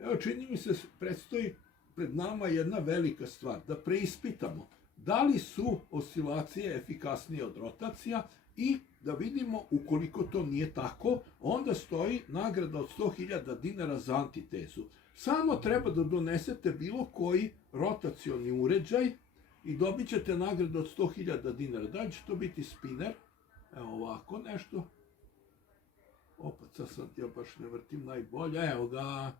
Evo, čini mi se, predstoji pred nama jedna velika stvar, da preispitamo da li su oscilacije efikasnije od rotacija i da vidimo, ukoliko to nije tako, onda stoji nagrada od 100.000 dinara za antitezu. Samo treba da donesete bilo koji rotacioni uređaj i dobit ćete nagradu od 100.000 dinara. Da li će to biti spinner? Evo ovako nešto. Opa, sad ja baš ne vrtim najbolje. Evo ga.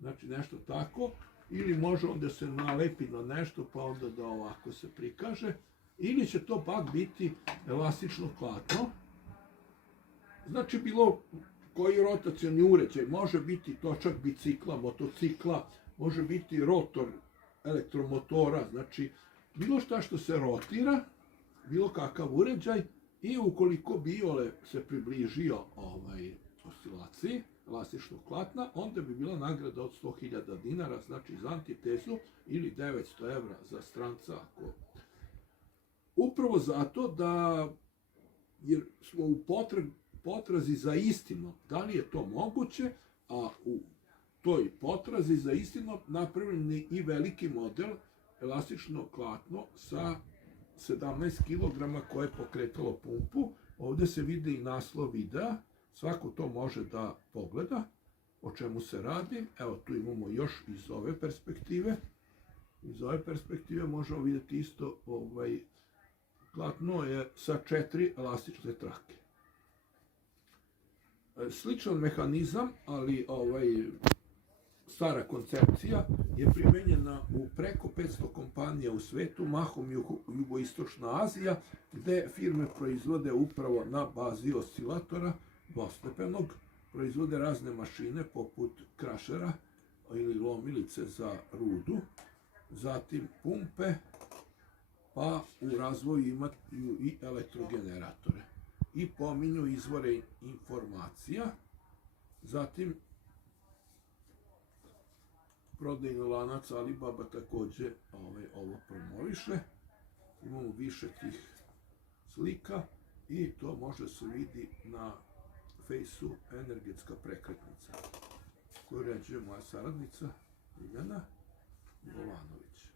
Znači nešto tako. Ili može onda se nalepi na nešto pa onda da ovako se prikaže. Ili će to pak biti elastično klatno. Znači bilo koji rotacioni uređaj, može biti točak bicikla, motocikla, može biti rotor elektromotora, znači bilo šta što se rotira, bilo kakav uređaj i ukoliko bi iole se približio oscilaciji elastičnog klatna, onda bi bila nagrada od 100.000 dinara, znači za antitezu, ili 900 evra za stranca. Upravo zato da, jer smo u potrazi za istinom, da li je to moguće, a u toj potrazi za istinom napravljen je i veliki model elastično klatno sa 17 kg koje je pokretalo pumpu. Ovde se vidi i naslov videa, svako to može da pogleda o čemu se radi. Evo tu imamo još iz ove perspektive. Iz ove perspektive možemo vidjeti isto klatno je sa 4 elastične trake. Sličan mehanizam, ali stara koncepcija je primenjena u preko 500 kompanija u svetu, mahom jugoistočna Azija, gde firme proizvode upravo na bazi oscilatora dvostepenog, proizvode razne mašine poput krašera ili lomilice za rudu, zatim pumpe, pa u razvoju imaju i elektrogeneratore. I pominju izvore informacija, zatim prodajni lanac Alibaba takođe ovo promoviše. Imamo više tih slika i to može se vidi na fejsu Energetska prekretnica koju uređuje moja saradnica Ljiljana Milovanović.